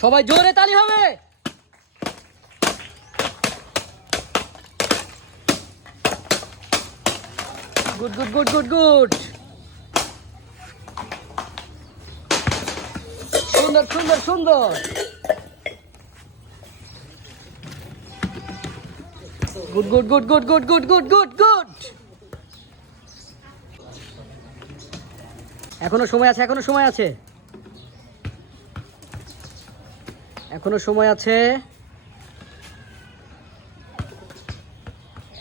সবাই জোরে তালি হবে। Good good good good good. সুন্দর সুন্দর সুন্দর। Good good good good good good good good good. এখনো সময় আছে, এখনো সময় আছে, এখনো সময় আছে,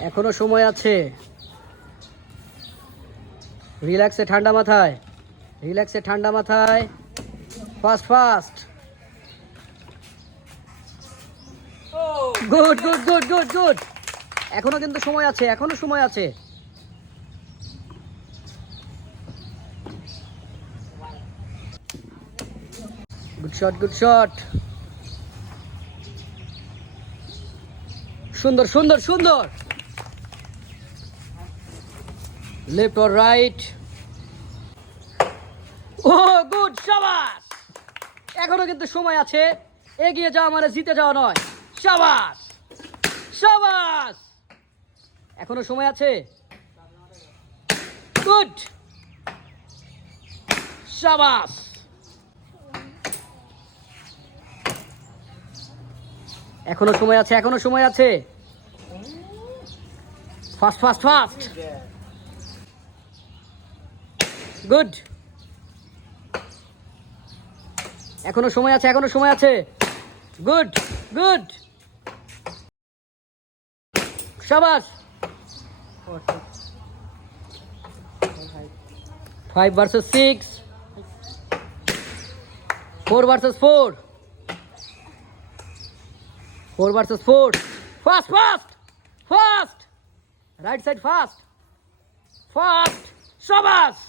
এখনো সময় আছে। রিল্যাক্সে, ঠান্ডা মাথায়, রিল্যাক্সে ঠান্ডা মাথায়। Fast fast. Good good good good good. এখনো কিন্তু সময় আছে, এখনো সময় আছে। Good shot good shot. সুন্দর সুন্দর সুন্দর। Left or right. ও গুড, শাবাশ। এখনো কিন্তু সময় আছে, এগিয়ে যাওয়া মানে জিতে যাওয়া নয়। শাবাশ শাবাশ। এখনো সময় আছে। গুড, শাবাশ। এখনো সময় আছে, এখনো সময় আছে। Fast fast fast. গুড। এখনো সময় আছে, এখনো সময় আছে। গুড গুড, শাবাশ। 5 versus 6, 4 versus 4, 4 versus 4. Fast fast fast. Right side fast fast. Shabash.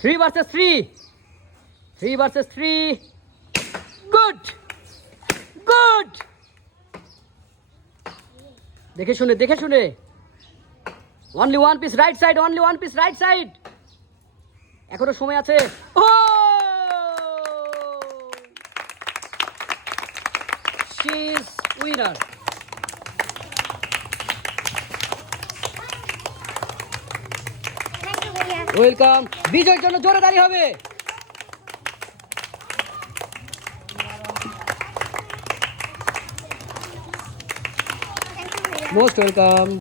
3 versus 3, 3 versus 3. Good good. দেখে শুনে, দেখে শুনে। Only one piece right side, only one piece right side. এখনো সময় আছে। ও, she is winner. ওয়েলকাম। বিজয়ের জন্য জোরে তালি হবে। Most welcome.